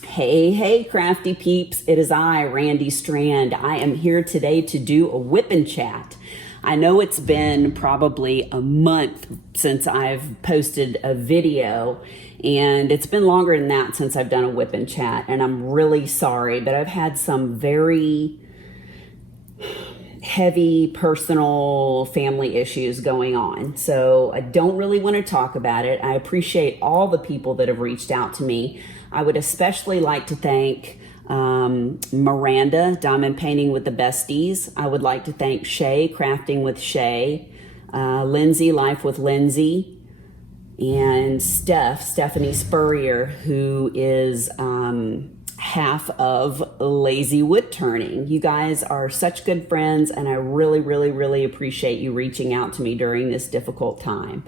Hey, crafty peeps. It is I, Randy Strand. I am here today to do a WIP N Chat. I know it's been probably a month since I've posted a video, and it's been longer than that since I've done a WIP N Chat, and I'm really sorry, but I've had some very heavy personal family issues going on. So I don't really want to talk about it. I appreciate all the people that have reached out to me. I would especially like to thank Miranda, Diamond Painting with the Besties. I would like to thank Shay, Crafting with Shay, Lindsay, Life with Lindsay, and Stephanie Spurrier, who is half of Lazy Wood Turning. You guys are such good friends, and I really appreciate you reaching out to me during this difficult time.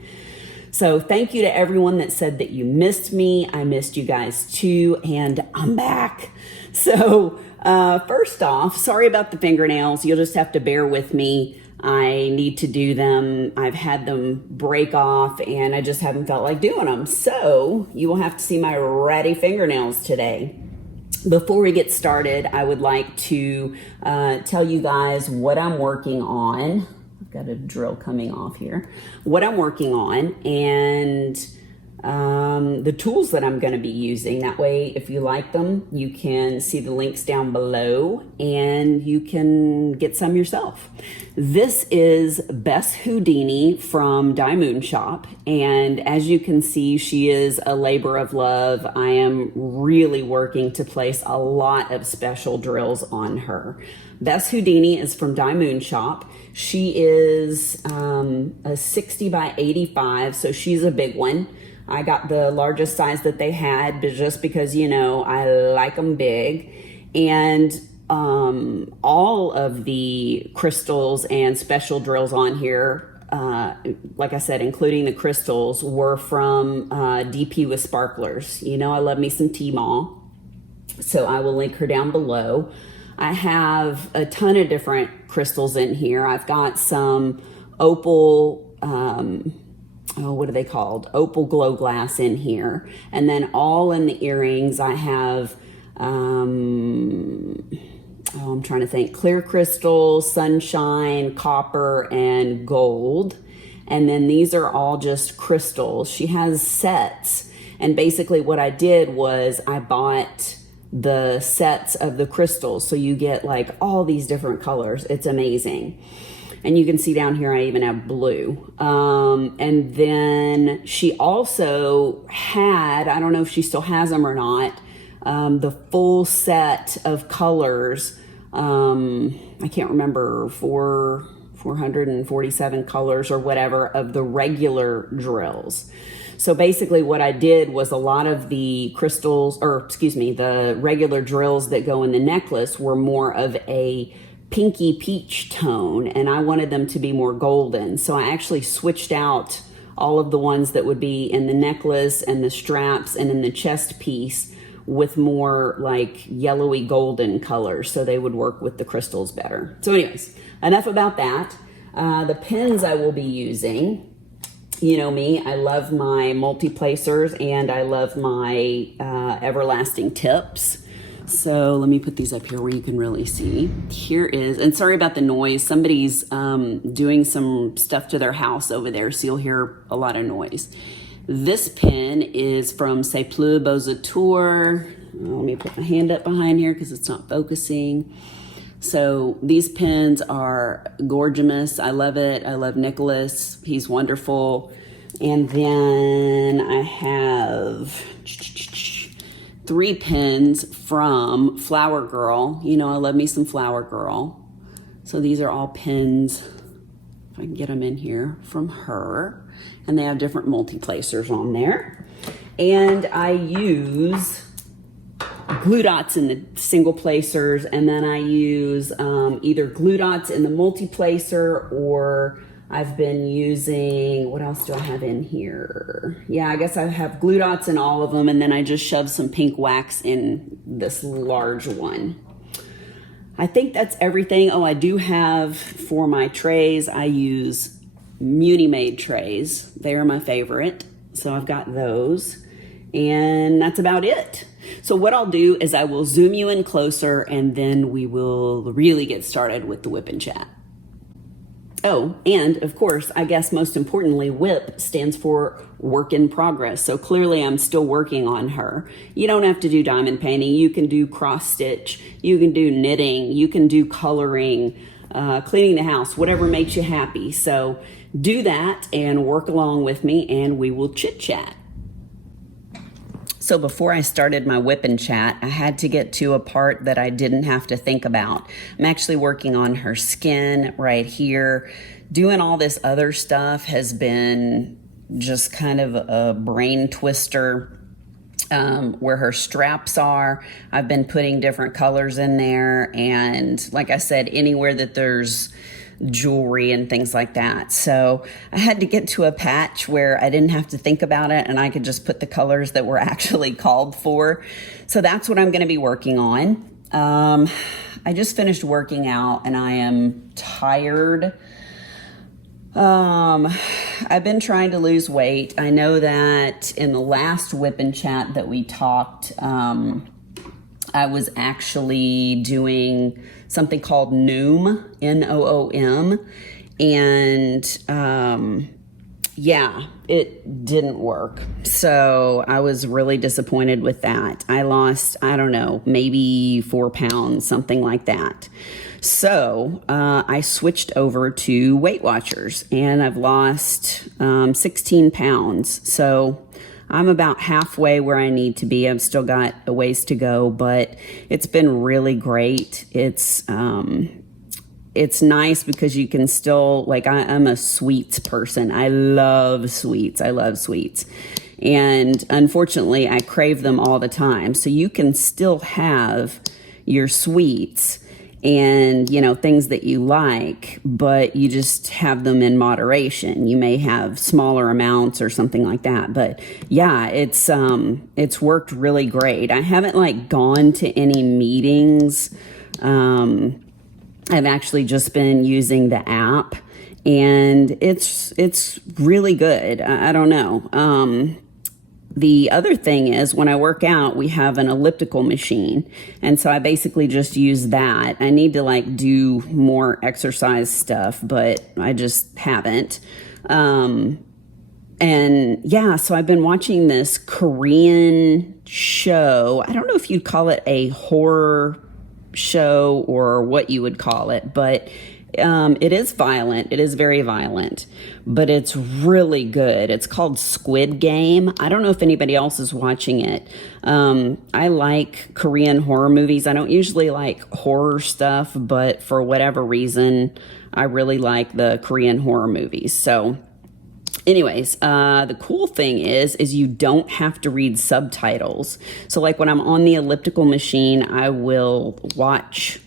So thank you to everyone that said that you missed me. I missed you guys too, and I'm back. So first off, sorry about the fingernails. You'll just have to bear with me. I need to do them. I've had them break off, and I just haven't felt like doing them. So you will have to see my ratty fingernails today. Before we get started, I would like to tell you guys what I'm working on. I've got a drill coming off here. What I'm working on and the tools that I'm going to be using. That way, if you like them, you can see the links down below and you can get some yourself. This is Bess Houdini from DIYMoonShop, and as you can see, she is a labor of love. I am really working to place a lot of special drills on her. Bess Houdini is from DIYMoonShop. She is a 60 by 85, so she's a big one. I got the largest size that they had, but just because, you know, I like them big. And all of the crystals and special drills on here, like I said, including the crystals, were from DP with Sparklers. You know, I love me some T-Mall, so I will link her down below. I have a ton of different crystals in here. I've got some opal, what are they called? Opal glow glass in here. And then all in the earrings, I have, I'm trying to think, clear crystal, sunshine, copper, and gold. And then these are all just crystals. She has sets. And basically what I did was I bought the sets of the crystals. So you get like all these different colors. It's amazing. And you can see down here, I even have blue. And then she also had, I don't know if she still has them or not, the full set of colors. I can't remember, 447 colors or whatever of the regular drills. So basically what I did was a lot of the crystals, or excuse me, the regular drills that go in the necklace were more of a pinky peach tone, and I wanted them to be more golden. So I actually switched out all of the ones that would be in the necklace and the straps and in the chest piece with more like yellowy golden colors, so they would work with the crystals better. So anyways, enough about that. The pins I will be using, you know me, I love my multi-placers and I love my everlasting tips. So let me put these up here where you can really see. Here is, and sorry about the noise, somebody's doing some stuff to their house over there, so you'll hear a lot of noise. This pin is from C'est Plus Beau Tour. Let me put my hand up behind here because it's not focusing. So these pins are gorgeous. I love it. I love Nicholas. He's wonderful. And then I have 3 pins from Flower Girl. You know, I love me some Flower Girl. So these are all pins, if I can get them in here, from her. And they have different multi-placers on there. And I use glue dots in the single placers, and then I use either glue dots in the multi-placer, or I've been using, what else do I have in here? Yeah, I guess I have glue dots in all of them, and then I just shove some pink wax in this large one. I think that's everything. Oh, I do have, for my trays, I use Muni Made trays. They are my favorite, so I've got those. And that's about it. So what I'll do is I will zoom you in closer, and then we will really get started with the WIP N Chat. Oh, and of course, I guess most importantly, WIP stands for work in progress. So clearly I'm still working on her. You don't have to do diamond painting. You can do cross stitch. You can do knitting. You can do coloring, cleaning the house, whatever makes you happy. So do that and work along with me, and we will chit chat. So before I started my WIP N Chat, I had to get to a part that I didn't have to think about. I'm actually working on her skin right here. Doing all this other stuff has been just kind of a brain twister. Where her straps are, I've been putting different colors in there, and like I said, anywhere that there's jewelry and things like that. So I had to get to a patch where I didn't have to think about it and I could just put the colors that were actually called for. So that's what I'm going to be working on. I just finished working out and I am tired. I've been trying to lose weight. I know that in the last WIP N Chat that we talked, I was actually doing something called Noom, N-O-O-M, and yeah, it didn't work. So I was really disappointed with that. I lost, I don't know, maybe 4 pounds, something like that. So I switched over to Weight Watchers, and I've lost 16 pounds. So I'm about halfway where I need to be. I've still got a ways to go, but it's been really great. It's nice because you can still, like, I'm a sweets person. I love sweets. And unfortunately, I crave them all the time. So you can still have your sweets and, you know, things that you like, but you just have them in moderation. You may have smaller amounts or something like that. But yeah, it's worked really great. I haven't like gone to any meetings. I've actually just been using the app, and it's really good. I don't know. The other thing is, when I work out, we have an elliptical machine. And so I basically just use that. I need to like do more exercise stuff, but I just haven't. And yeah, so I've been watching this Korean show. I don't know if you'd call it a horror show or what you would call it, but it is violent. It is very violent, but it's really good. It's called Squid Game. I don't know if anybody else is watching it. I like Korean horror movies. I don't usually like horror stuff, but for whatever reason, I really like the Korean horror movies. So anyways, the cool thing is you don't have to read subtitles. So like when I'm on the elliptical machine, I will watch,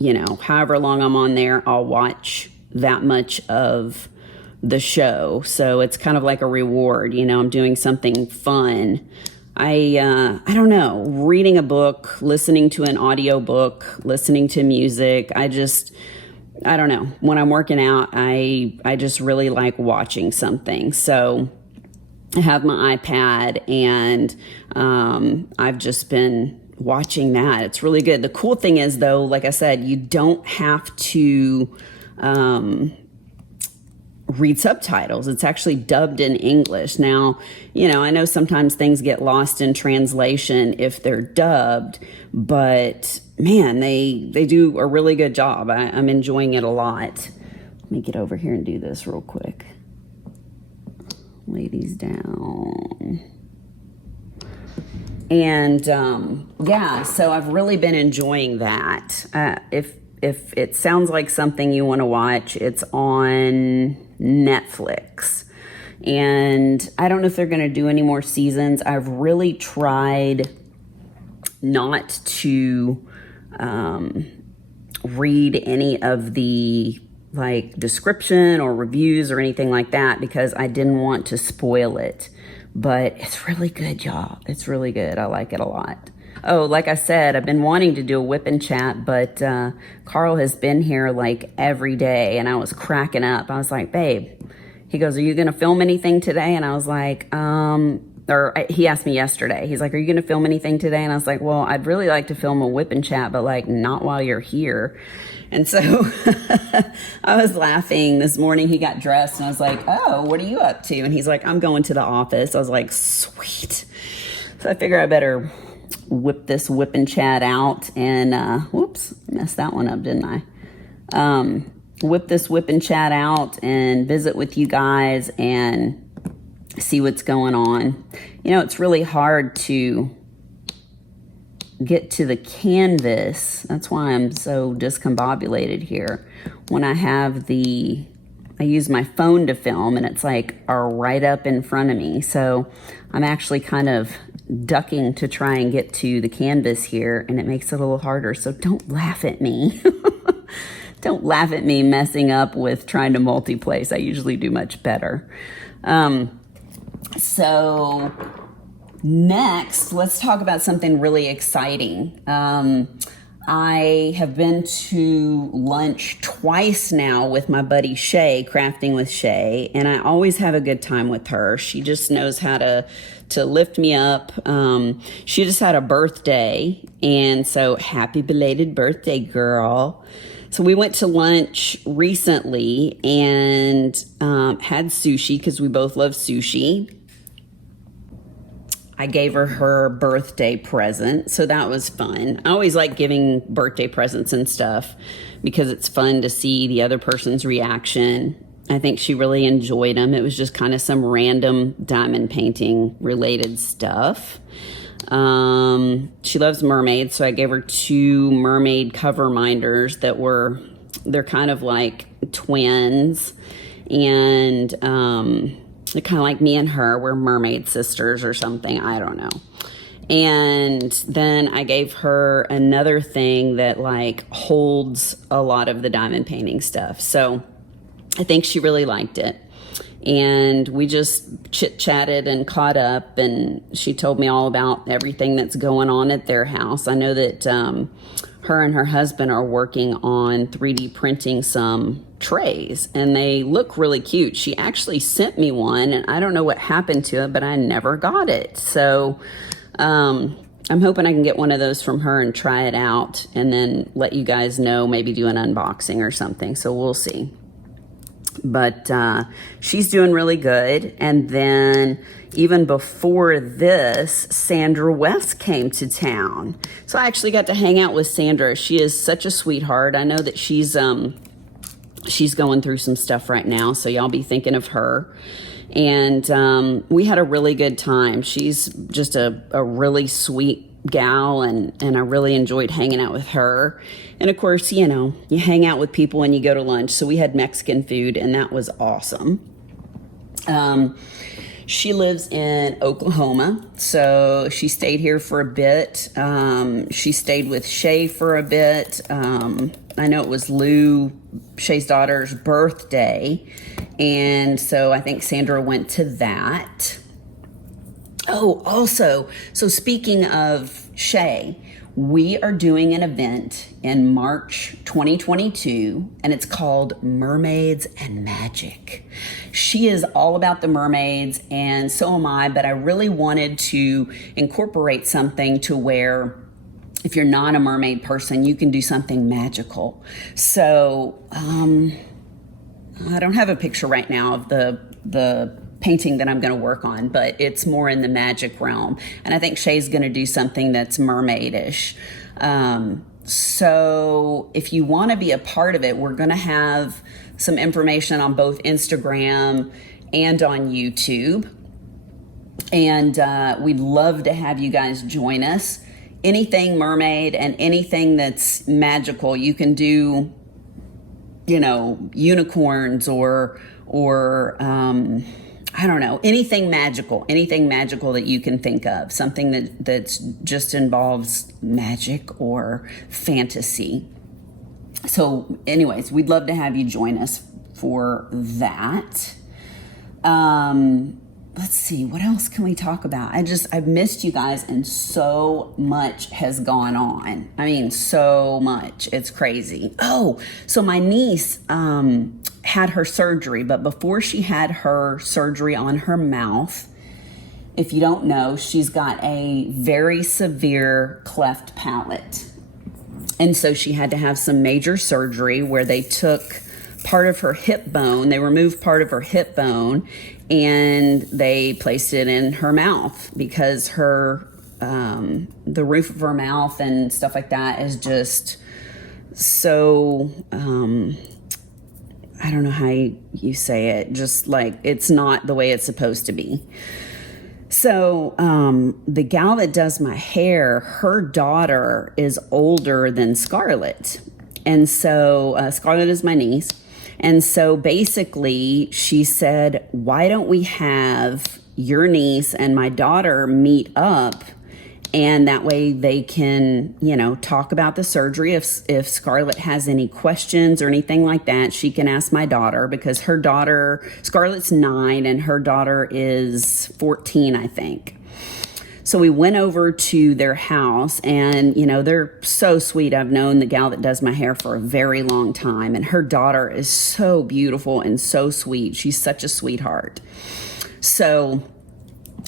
you know, however long I'm on there, I'll watch that much of the show. So it's kind of like a reward, you know, I'm doing something fun. I don't know, reading a book, listening to an audio book, listening to music. I don't know. When I'm working out, I just really like watching something. So I have my iPad, and I've just been watching that. It's really good. The cool thing is, though, like I said, you don't have to read subtitles. It's actually dubbed in English. Now, you know, I know sometimes things get lost in translation if they're dubbed, but man, they do a really good job. I'm enjoying it a lot. Let me get over here and do this real quick. Lay these down. And yeah, so I've really been enjoying that. If it sounds like something you want to watch, it's on Netflix. And I don't know if they're going to do any more seasons. I've really tried not to read any of the like description or reviews or anything like that because I didn't want to spoil it. But it's really good, y'all. It's really good. I like it a lot. Oh, like I said, I've been wanting to do a WIP N Chat, but Carl has been here like every day, and I was cracking up. I was like, babe, he goes, are you going to film anything today? And I was like, he asked me yesterday. He's like, "Are you going to film anything today?" And I was like, "Well, I'd really like to film a WIP N Chat, but like not while you're here." And so I was laughing this morning. He got dressed and I was like, "Oh, what are you up to?" And he's like, "I'm going to the office." I was like, "Sweet." So I figure I better whip this WIP N Chat out and, whoops, messed that one up, didn't I? Whip this WIP N Chat out and visit with you guys and see what's going on. You know, it's really hard to get to the canvas. That's why I'm so discombobulated here. When I use my phone to film and it's like right up in front of me. So I'm actually kind of ducking to try and get to the canvas here, and it makes it a little harder. So don't laugh at me. Don't laugh at me messing up with trying to multi-place. I usually do much better. So next, let's talk about something really exciting. I have been to lunch twice now with my buddy Shay, Crafting with Shay, and I always have a good time with her. She just knows how to lift me up. She just had a birthday, and so happy belated birthday, girl. So we went to lunch recently and had sushi because we both love sushi. I gave her birthday present, so that was fun. I always like giving birthday presents and stuff because it's fun to see the other person's reaction. I think she really enjoyed them. It was just kind of some random diamond painting related stuff. She loves mermaids, so I gave her 2 mermaid cover minders they're kind of like twins, and they're kind of like me and her. We're mermaid sisters or something. I don't know. And then I gave her another thing that like holds a lot of the diamond painting stuff. So I think she really liked it. And we just chit-chatted and caught up, and she told me all about everything that's going on at their house. I know that her and her husband are working on 3D printing some trays, and they look really cute. She actually sent me one, and I don't know what happened to it, but I never got it. So I'm hoping I can get one of those from her and try it out and then let you guys know, maybe do an unboxing or something. So we'll see. But she's doing really good. And then even before this, Sandra West came to town. So I actually got to hang out with Sandra. She is such a sweetheart. I know that she's going through some stuff right now, so y'all be thinking of her. And we had a really good time. She's just a really sweet gal, and I really enjoyed hanging out with her. And of course, you know, you hang out with people and you go to lunch. So we had Mexican food, and that was awesome. She lives in Oklahoma, so she stayed here for a bit. She stayed with Shay for a bit. I know it was Shay's daughter's birthday, and so I think Sandra went to that. Oh, also, so speaking of Shay, we are doing an event in March 2022, and it's called Mermaids and Magic. She is all about the mermaids, and so am I, but I really wanted to incorporate something to where if you're not a mermaid person, you can do something magical. So I don't have a picture right now of the painting that I'm going to work on, but it's more in the magic realm. And I think Shay's going to do something that's mermaidish. So if you want to be a part of it, we're going to have some information on both Instagram and on YouTube. And we'd love to have you guys join us. Anything mermaid and anything that's magical, you can do, you know, unicorns or I don't know, anything magical that you can think of, something that's just involves magic or fantasy. So anyways, we'd love to have you join us for that. Let's see, what else can we talk about? I've missed you guys, and so much has gone on. I mean, so much. It's crazy. Oh, so my niece had her surgery, but before she had her surgery on her mouth, if you don't know, she's got a very severe cleft palate. And so she had to have some major surgery where they took part of her hip bone, they removed part of her hip bone, and they placed it in her mouth because her, the roof of her mouth and stuff like that is just so, I don't know how you say it, just like it's not the way it's supposed to be. So the gal that does my hair, her daughter is older than Scarlett. And so Scarlett is my niece. And so basically she said, why don't we have your niece and my daughter meet up, and that way they can, you know, talk about the surgery. If Scarlett has any questions or anything like that, she can ask my daughter, because her daughter, Scarlett's 9 and her daughter is 14, I think. So we went over to their house, and, you know, they're so sweet. I've known the gal that does my hair for a very long time, and her daughter is so beautiful and so sweet. She's such a sweetheart. So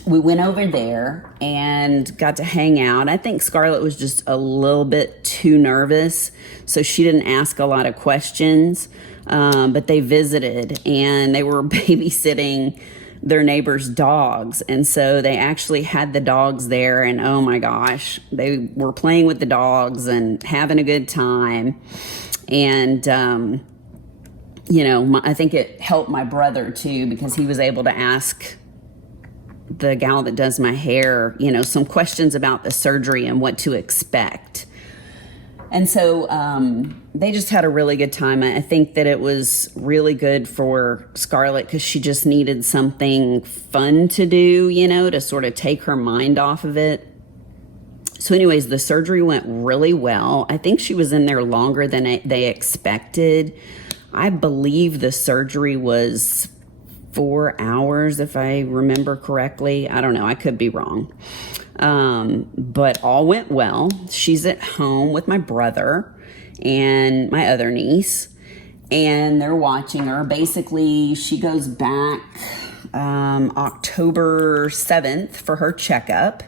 we went over there and got to hang out. I think Scarlett was just a little bit too nervous, so she didn't ask a lot of questions, but they visited, and they were babysitting their neighbors' dogs. And so they actually had the dogs there, and oh my gosh, they were playing with the dogs and having a good time. And, you know, I think it helped my brother too, because he was able to ask the gal that does my hair, you know, some questions about the surgery and what to expect. And so they just had a really good time. I think that it was really good for Scarlett because she just needed something fun to do, you know, to sort of take her mind off of it. So anyways, the surgery went really well. I think she was in there longer than they expected. I believe the surgery was 4 hours, if I remember correctly. I don't know. I could be wrong. But all went well. She's at home with my brother and my other niece, and they're watching her. Basically, she goes back October 7th for her checkup.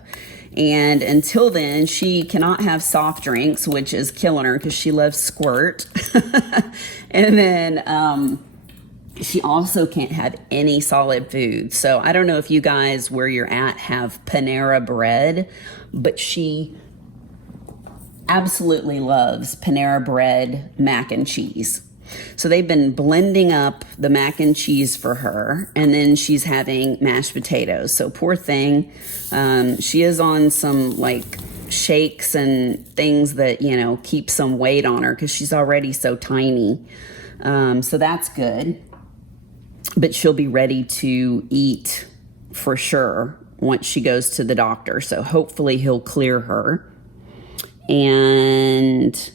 And until then, she cannot have soft drinks, which is killing her because she loves Squirt. And then she also can't have any solid food. So I don't know if you guys where you're at have Panera bread, but she absolutely loves Panera bread mac and cheese. So they've been blending up the mac and cheese for her, and then she's having mashed potatoes. So poor thing, she is on some like shakes and things that, you know, keep some weight on her because she's already so tiny. So that's good. But she'll be ready to eat for sure once she goes to the doctor. So hopefully he'll clear her. And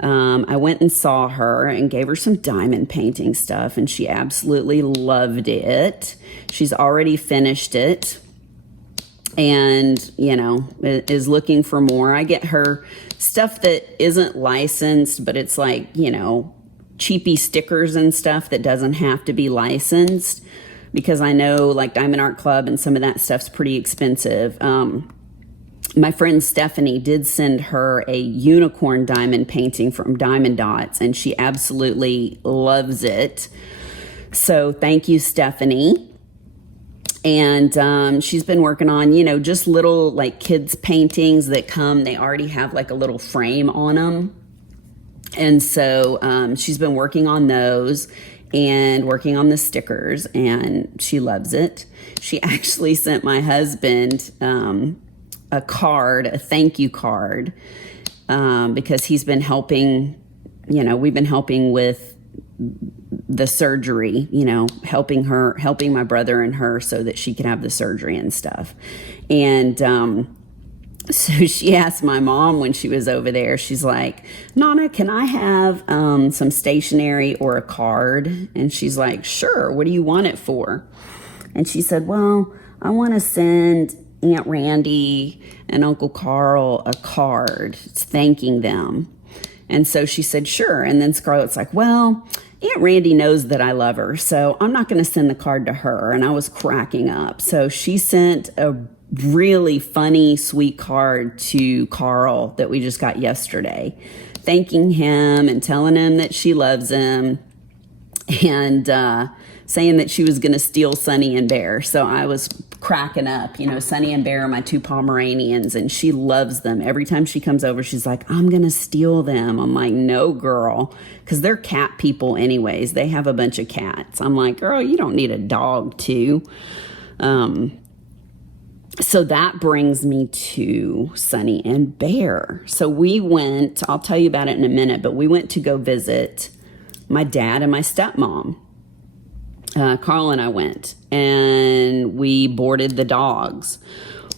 I went and saw her and gave her some diamond painting stuff, and she absolutely loved it. She's already finished it and, you know, is looking for more. I get her stuff that isn't licensed, but it's like, you know, cheapy stickers and stuff that doesn't have to be licensed, because I know like Diamond Art Club and some of that stuff's pretty expensive. My friend Stephanie did send her a unicorn diamond painting from Diamond Dots, and she absolutely loves it. So thank you, Stephanie. And she's been working on, you know, just little like kids paintings that come, they already have like a little frame on them. And so she's been working on those and working on the stickers, and she loves it. She actually sent my husband a card, a thank you card, because he's been helping, you know, we've been helping with the surgery, you know, helping my brother and her so that she could have the surgery and stuff. And so she asked my mom when she was over there, she's like, Nana, can I have some stationery or a card? And she's like, sure, what do you want it for? And she said, well, I want to send Aunt Randy and Uncle Carl a card thanking them. And so she said, sure. And then Scarlett's like, well, Aunt Randy knows that I love her, so I'm not going to send the card to her. And I was cracking up. So she sent a really funny, sweet card to Carl that we just got yesterday, thanking him and telling him that she loves him, and saying that she was going to steal Sunny and Bear. So I was cracking up. You know, Sunny and Bear are my 2 Pomeranians, and she loves them. Every time she comes over, she's like, I'm going to steal them. I'm like, no, girl, because they're cat people anyways. They have a bunch of cats. I'm like, girl, you don't need a dog too. So that brings me to Sunny and Bear. So we went, I'll tell you about it in a minute, but we went to go visit my dad and my stepmom. Carl and I went, and we boarded the dogs.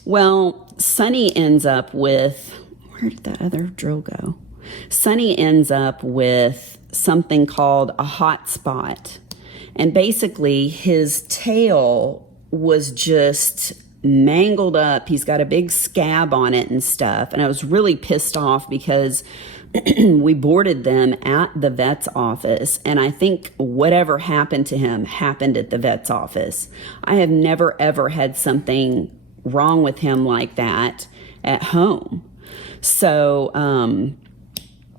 Well, Sunny ends up with, where did that other drill go? Sunny ends up with something called a hot spot. And basically his tail was just mangled up. He's got a big scab on it and stuff. And I was really pissed off because we boarded them at the vet's office, and I think whatever happened to him happened at the vet's office. I have never ever had something wrong with him like that at home. So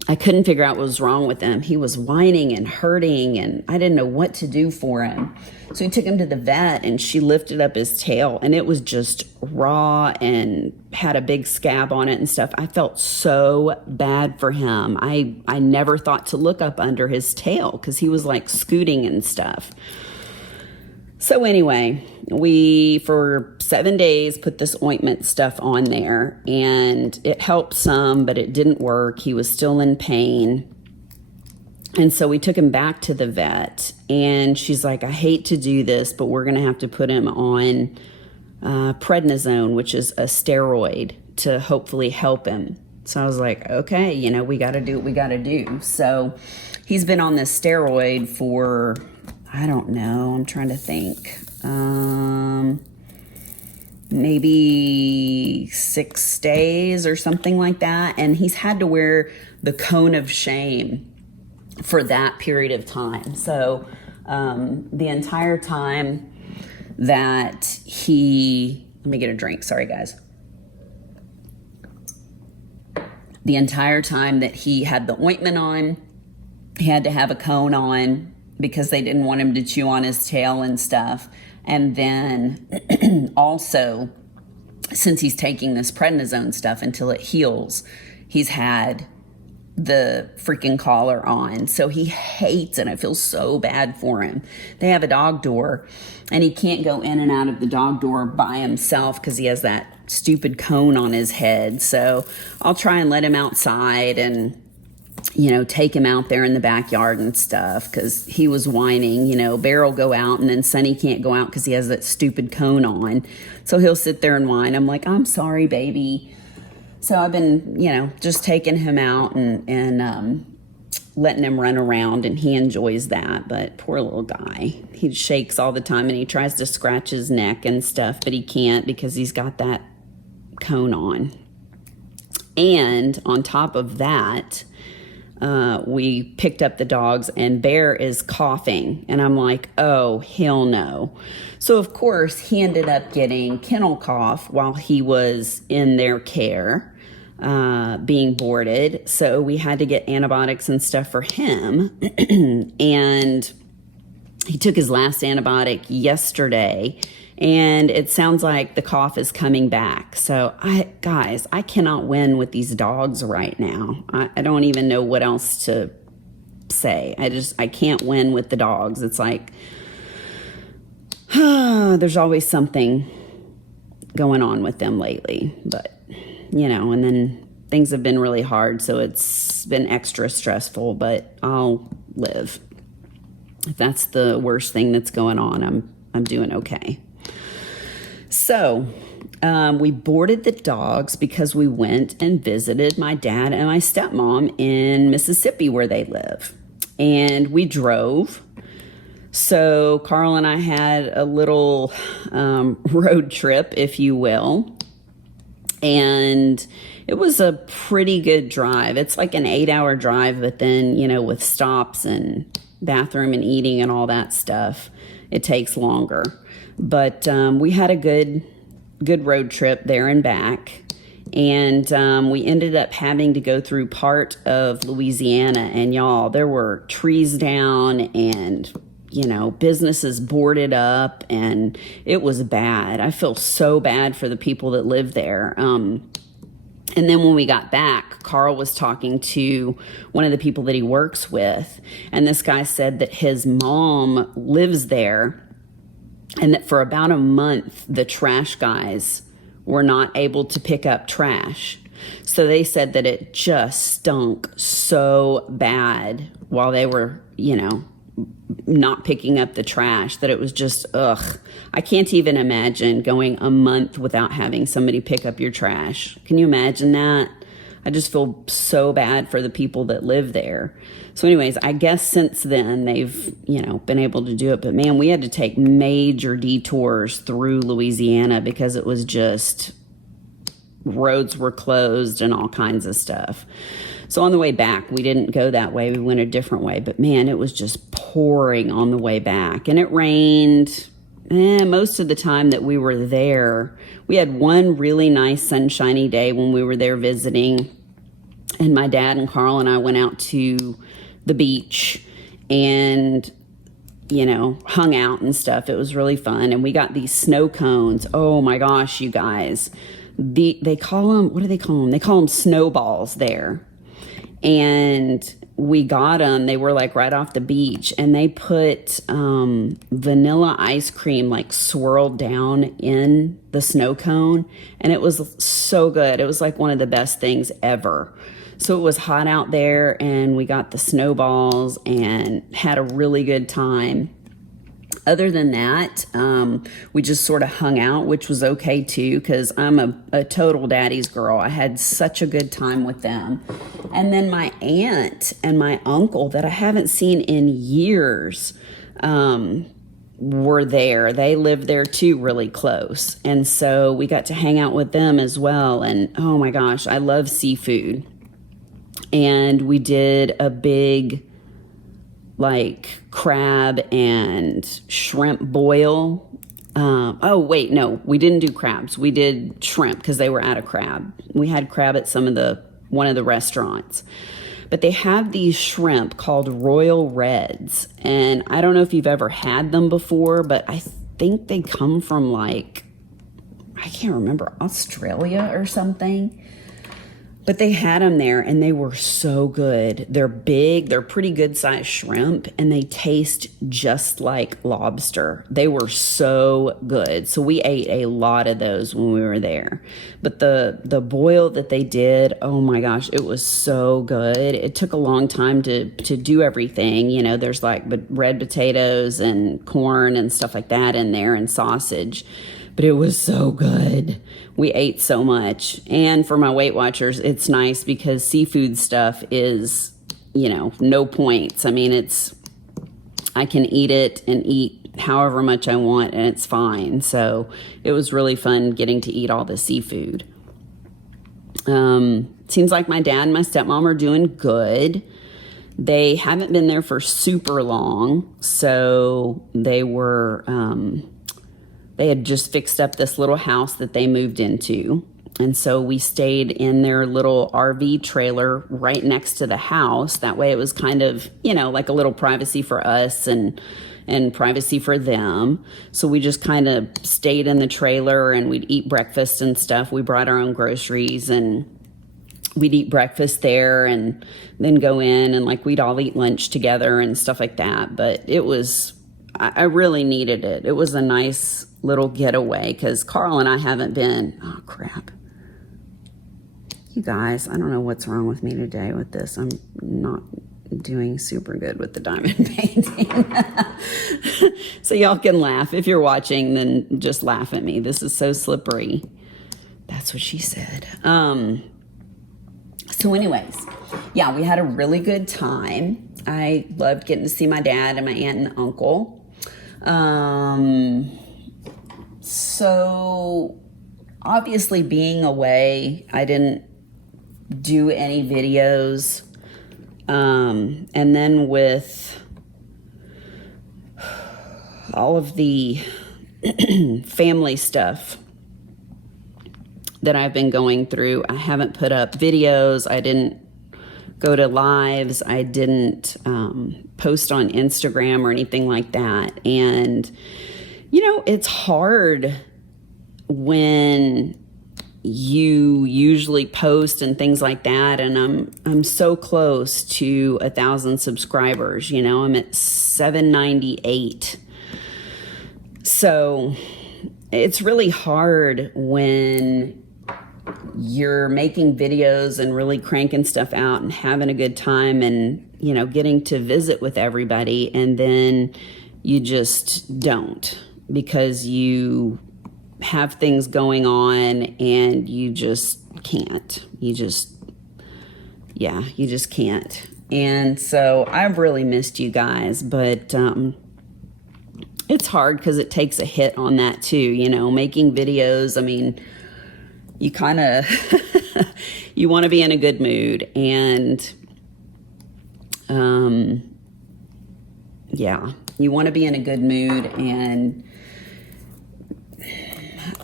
I couldn't figure out what was wrong with him. He was whining and hurting, and I didn't know what to do for him. So we took him to the vet, and she lifted up his tail, and it was just raw and had a big scab on it and stuff. I felt so bad for him. I never thought to look up under his tail because he was like scooting and stuff. So anyway, we, for 7 days, put this ointment stuff on there, and it helped some, but it didn't work. He was still in pain. And so we took him back to the vet, and she's like, I hate to do this, but we're going to have to put him on prednisone, which is a steroid, to hopefully help him. So I was like, okay, you know, we got to do what we got to do. So he's been on this steroid for, I don't know, I'm trying to think, maybe 6 days or something like that. And he's had to wear the cone of shame for that period of time. So the entire time that he, let me get a drink, sorry guys. The entire time that he had the ointment on, he had to have a cone on because they didn't want him to chew on his tail and stuff. And then also, since he's taking this prednisone stuff until it heals, he's had the freaking collar on. So he hates it. I feel so bad for him. They have a dog door, and he can't go in and out of the dog door by himself because he has that stupid cone on his head. So I'll try and let him outside and, you know, take him out there in the backyard and stuff because he was whining. You know, Bear will go out, and then Sunny can't go out because he has that stupid cone on. So he'll sit there and whine. I'm like, I'm sorry, baby. So I've been, you know, just taking him out and letting him run around, and he enjoys that. But poor little guy, he shakes all the time, and he tries to scratch his neck and stuff, but he can't because he's got that cone on. And on top of that, we picked up the dogs, and Bear is coughing, and I'm like, oh, hell no. So of course he ended up getting kennel cough while he was in their care, being boarded. So we had to get antibiotics and stuff for him. And he took his last antibiotic yesterday, and it sounds like the cough is coming back. So guys, I cannot win with these dogs right now. I don't even know what else to say. I can't win with the dogs. It's like, there's always something going on with them lately, but you know, and then things have been really hard, so it's been extra stressful, but I'll live. If that's the worst thing that's going on, I'm doing okay. So we boarded the dogs because we went and visited my dad and my stepmom in Mississippi where they live. And we drove. So Carl and I had a little road trip, if you will. And it was a pretty good drive. It's like an 8-hour drive, but then, you know, with stops and bathroom and eating and all that stuff, it takes longer. But we had a good road trip there and back. And we ended up having to go through part of Louisiana. And y'all, there were trees down and, you know, businesses boarded up, and it was bad. I feel so bad for the people that live there. And then when we got back, Carl was talking to one of the people that he works with, and this guy said that his mom lives there, and that for about a month, the trash guys were not able to pick up trash. So they said that it just stunk so bad while they were, you know, not picking up the trash, that it was just, ugh. I can't even imagine going a month without having somebody pick up your trash. Can you imagine that? I just feel so bad for the people that live there. So anyways, I guess since then they've, you know, been able to do it. But man, we had to take major detours through Louisiana because it was just, roads were closed and all kinds of stuff. So on the way back, we didn't go that way. We went a different way. But man, it was just pouring on the way back. And it rained most of the time that we were there. We had one really nice sunshiny day when we were there visiting. And my dad and Carl and I went out to the beach and, you know, hung out and stuff. It was really fun. And we got these snow cones. Oh my gosh, you guys. They call them, what do they call them? They call them snowballs there. And we got them. They were like right off the beach, and they put vanilla ice cream like swirled down in the snow cone, and it was so good. It was like one of the best things ever. So it was hot out there, and we got the snowballs and had a really good time. Other than that, we just sort of hung out, which was okay too, because I'm a total daddy's girl. I had such a good time with them. And then my aunt and my uncle that I haven't seen in years were there. They lived there too, really close. And so we got to hang out with them as well. And oh my gosh, I love seafood. And we did a big like crab and shrimp boil. Oh wait, no, we didn't do crabs. We did shrimp because they were out of crab. We had crab at one of the restaurants. But they have these shrimp called Royal Reds. And I don't know if you've ever had them before, but I think they come from like, I can't remember, Australia or something. But they had them there, and they were so good. They're big. They're pretty good-sized shrimp, and they taste just like lobster. They were so good. So we ate a lot of those when we were there. But the boil that they did, oh my gosh, it was so good. It took a long time to do everything. You know, there's like red potatoes and corn and stuff like that in there, and sausage. But it was so good. We ate so much. And for my Weight Watchers, it's nice because seafood stuff is, you know, no points. I mean, I can eat it and eat however much I want, and it's fine. So it was really fun getting to eat all the seafood. Seems like my dad and my stepmom are doing good. They haven't been there for super long, so they had just fixed up this little house that they moved into. And so we stayed in their little RV trailer right next to the house. That way it was kind of, you know, like a little privacy for us and privacy for them. So we just kind of stayed in the trailer, and we'd eat breakfast and stuff. We brought our own groceries, and we'd eat breakfast there and then go in, and like we'd all eat lunch together and stuff like that. But I really needed it. It was a nice little getaway because Carl and I haven't been. Oh crap, you guys, I don't know what's wrong with me today with this. I'm not doing super good with the diamond painting. So y'all can laugh. If you're watching, then just laugh at me. This is so slippery. That's what she said. So anyways, yeah, we had a really good time. I loved getting to see my dad and my aunt and uncle. So obviously being away, I didn't do any videos. And then with all of the family stuff that I've been going through, I haven't put up videos. I didn't go to lives. I didn't post on Instagram or anything like that. And, you know, it's hard when you usually post and things like that, and I'm so close to 1,000 subscribers. You know, I'm at 798. So it's really hard when you're making videos and really cranking stuff out and having a good time and, you know, getting to visit with everybody, and then you just don't, because you have things going on and you just can't. You just can't. And so I've really missed you guys, but it's hard because it takes a hit on that too, you know, making videos. I mean, you kind of, you want to be in a good mood, and you want to be in a good mood, and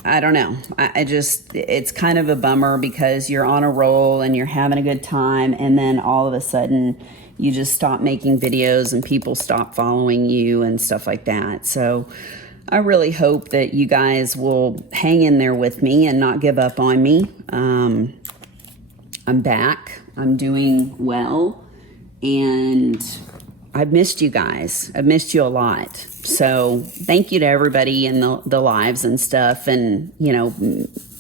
I don't know. I just, it's kind of a bummer because you're on a roll and you're having a good time, and then all of a sudden you just stop making videos and people stop following you and stuff like that. So I really hope that you guys will hang in there with me and not give up on me. I'm back. I'm doing well, and I've missed you guys. I've missed you a lot. So thank you to everybody in the lives and stuff, and, you know,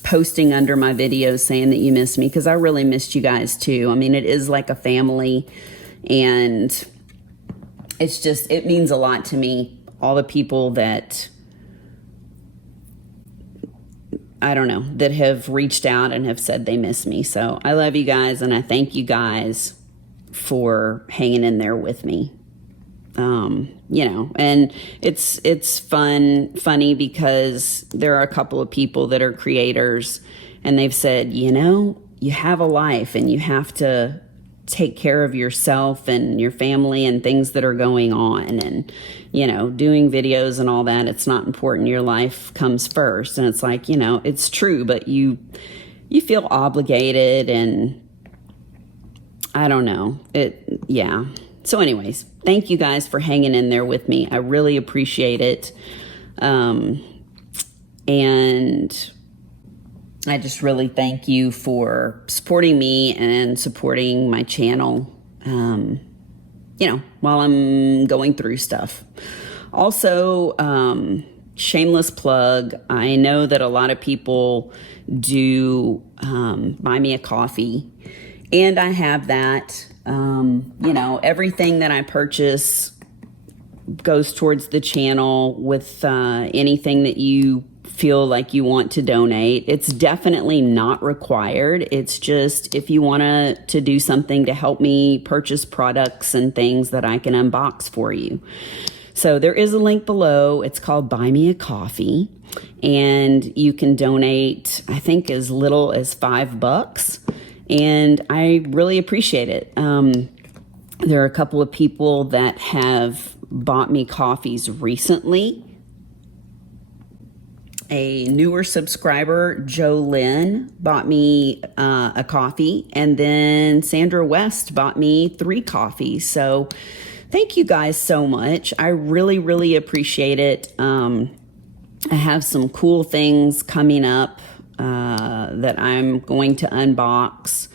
posting under my videos saying that you miss me, because I really missed you guys too. I mean, it is like a family, and it's just, it means a lot to me. All the people that, I don't know, that have reached out and have said they miss me. So I love you guys, and I thank you guys for hanging in there with me. You know, and it's funny because there are a couple of people that are creators, and they've said, you know, you have a life and you have to take care of yourself and your family and things that are going on, and, you know, doing videos and all that, it's not important. Your life comes first. And it's like, you know, it's true, but you feel obligated, and I don't know. Yeah. So anyways, thank you guys for hanging in there with me. I really appreciate it. And I just really thank you for supporting me and supporting my channel, you know, while I'm going through stuff. Also, shameless plug, I know that a lot of people do buy me a coffee, and I have that. You know, everything that I purchase goes towards the channel with anything that you feel like you want to donate. It's definitely not required. It's just if you want to do something to help me purchase products and things that I can unbox for you. So there is a link below. It's called Buy Me a Coffee, and you can donate, I think, as little as $5. And I really appreciate it. There are a couple of people that have bought me coffees recently. A newer subscriber, Joe Lynn, bought me a coffee, and then Sandra West bought me 3 coffees. So thank you guys so much. I really, really appreciate it. I have some cool things coming up that I'm going to unbox,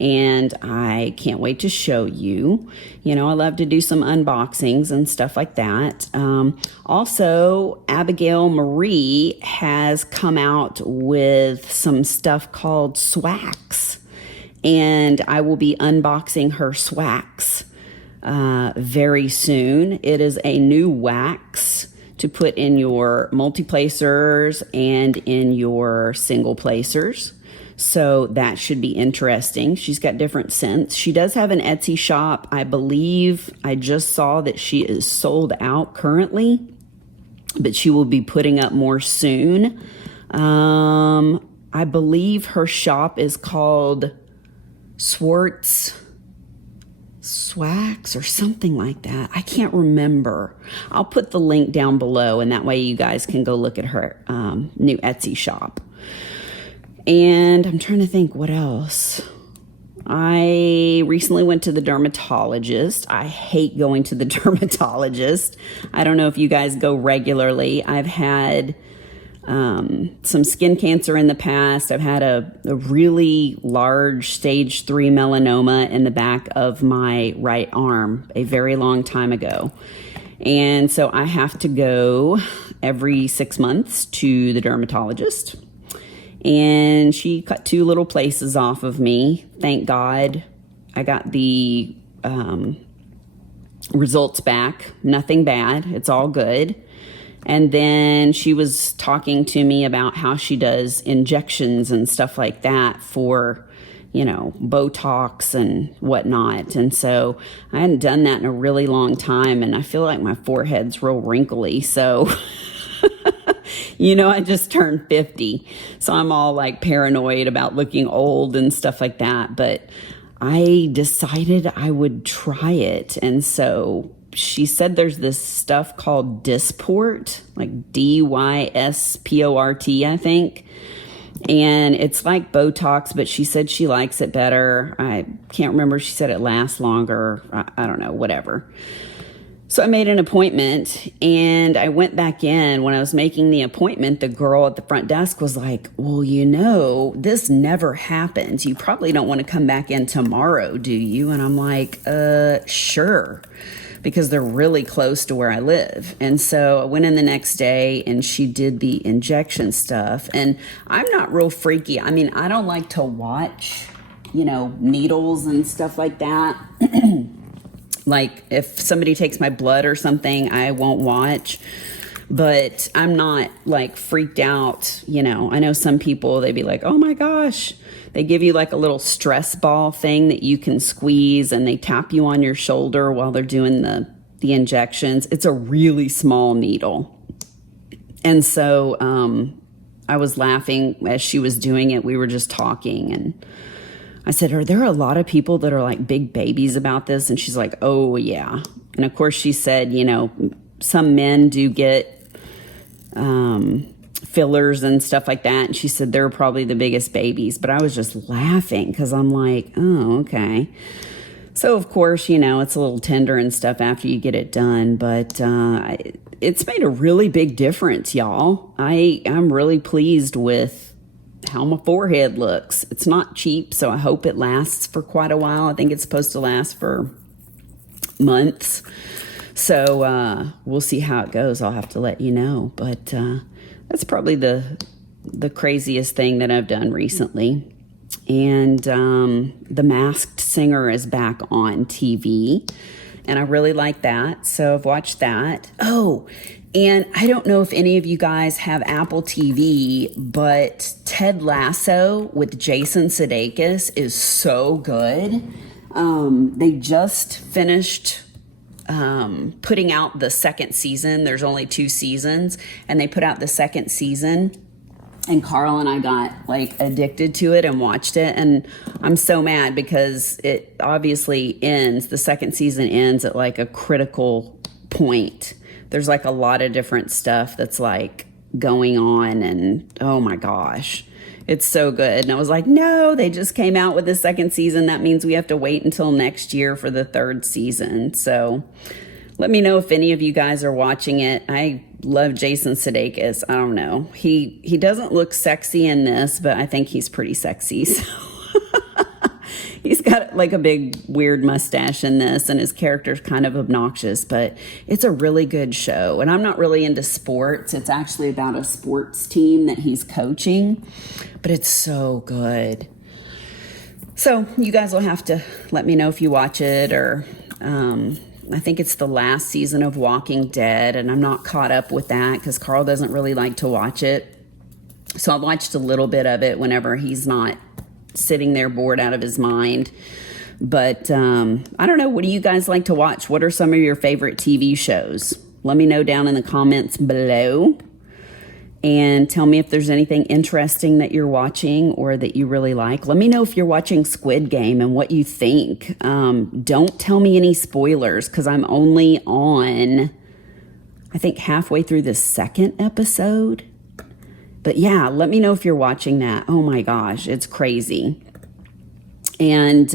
and I can't wait to show you. You know, I love to do some unboxings and stuff like that. Also, Abigail Marie has come out with some stuff called swax, and I will be unboxing her swax very soon. It is a new wax to put in your multi-placers and in your single placers. So that should be interesting. She's got different scents. She does have an Etsy shop. I believe I just saw that she is sold out currently, but she will be putting up more soon. I believe her shop is called Swartz Swax or something like that. I can't remember. I'll put the link down below, and that way you guys can go look at her new Etsy shop. And I'm trying to think what else. I recently went to the dermatologist. I hate going to the dermatologist. I don't know if you guys go regularly. I've had some skin cancer in the past. I've had a really large stage 3 melanoma in the back of my right arm a very long time ago. And so I have to go every 6 months to the dermatologist. And she cut 2 little places off of me. Thank God I got the results back. Nothing bad. It's all good. And then she was talking to me about how she does injections and stuff like that for, you know, Botox and whatnot. And so I hadn't done that in a really long time, and I feel like my forehead's real wrinkly. So, you know, I just turned 50. So I'm all like paranoid about looking old and stuff like that. But I decided I would try it. And so she said there's this stuff called Dysport, like Dysport, I think. And it's like Botox, but she said she likes it better. I can't remember. She said it lasts longer. I don't know, whatever. So I made an appointment, and I went back in. When I was making the appointment, the girl at the front desk was like, well, you know, this never happens. You probably don't want to come back in tomorrow, do you? And I'm like, sure, because they're really close to where I live. And so I went in the next day, and she did the injection stuff. And I'm not real freaky. I mean, I don't like to watch, you know, needles and stuff like that. Like if somebody takes my blood or something, I won't watch. But I'm not like freaked out. You know, I know some people, they'd be like, oh my gosh. They give you like a little stress ball thing that you can squeeze, and they tap you on your shoulder while they're doing the injections. It's a really small needle. And so I was laughing as she was doing it. We were just talking, and I said, are there a lot of people that are like big babies about this? And she's like, oh yeah. And of course she said, you know, some men do get fillers and stuff like that. And she said, they're probably the biggest babies. But I was just laughing because I'm like, oh, okay. So of course, you know, it's a little tender and stuff after you get it done. But it's made a really big difference, y'all. I'm really pleased with how my forehead looks. It's not cheap, so I hope it lasts for quite a while. I think it's supposed to last for months. So we'll see how it goes. I'll have to let you know. But that's probably the craziest thing that I've done recently. And The Masked Singer is back on TV, and I really like that. So I've watched that. Oh, and I don't know if any of you guys have Apple TV, but Ted Lasso with Jason Sudeikis is so good. They just finished putting out the second season. There's only 2 seasons, and they put out the second season. And Carl and I got like addicted to it and watched it. And I'm so mad because it obviously ends. The second season ends at like a critical point. There's like a lot of different stuff that's like going on, and oh my gosh, it's so good. And I was like, no, they just came out with the second season. That means we have to wait until next year for the 3rd season. So let me know if any of you guys are watching it. I love Jason Sudeikis. I don't know. He doesn't look sexy in this, but I think he's pretty sexy. So he's got like a big weird mustache in this, and his character's kind of obnoxious, but it's a really good show. And I'm not really into sports. It's actually about a sports team that he's coaching, but it's so good. So you guys will have to let me know if you watch it, or I think it's the last season of Walking Dead, and I'm not caught up with that because Carl doesn't really like to watch it. So I watched a little bit of it whenever he's not sitting there bored out of his mind. But I don't know. What do you guys like to watch? What are some of your favorite TV shows? Let me know down in the comments below. and tell me if there's anything interesting that you're watching or that you really like. Let me know if you're watching Squid Game and what you think. Don't tell me any spoilers because I'm only on, I think, halfway through the second episode. But yeah, let me know if you're watching that. Oh my gosh, it's crazy. And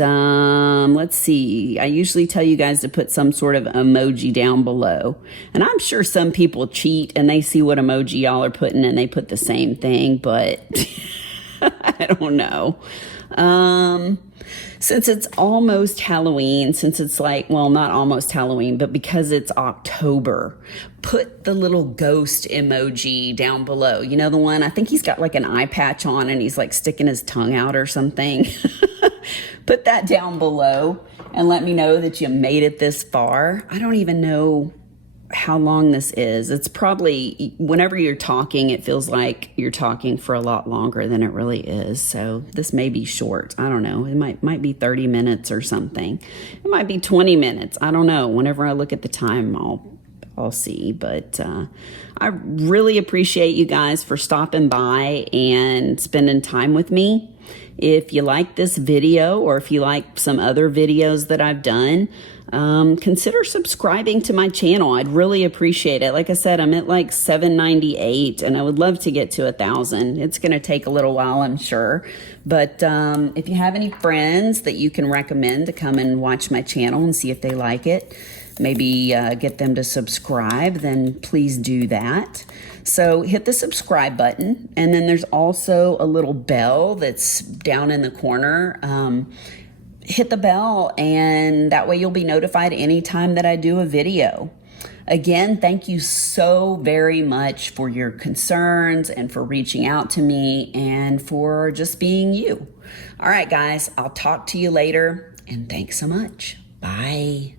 let's see, I usually tell you guys to put some sort of emoji down below. And I'm sure some people cheat and they see what emoji y'all are putting and they put the same thing, but I don't know. Since it's almost Halloween, since it's like, well, not almost Halloween, but because it's October, put the little ghost emoji down below. You know, the one, I think he's got like an eye patch on and he's like sticking his tongue out or something. Put that down below and let me know that you made it this far. I don't even know how long this is. It's probably, whenever you're talking, it feels like you're talking for a lot longer than it really is. So this may be short. I don't know. It might be 30 minutes or something. It might be 20 minutes. I don't know. Whenever I look at the time, I'll see. But I really appreciate you guys for stopping by and spending time with me. If you like this video or if you like some other videos that I've done, consider subscribing to my channel. I'd really appreciate it. Like I said, I'm at like 798 and I would love to get to 1,000. It's going to take a little while, I'm sure. But if you have any friends that you can recommend to come and watch my channel and see if they like it, maybe get them to subscribe, then please do that. So hit the subscribe button, and then there's also a little bell that's down in the corner. Hit the bell, and that way you'll be notified anytime that I do a video. Again, thank you so very much for your concerns and for reaching out to me and for just being you. All right, guys, I'll talk to you later, and thanks so much. Bye.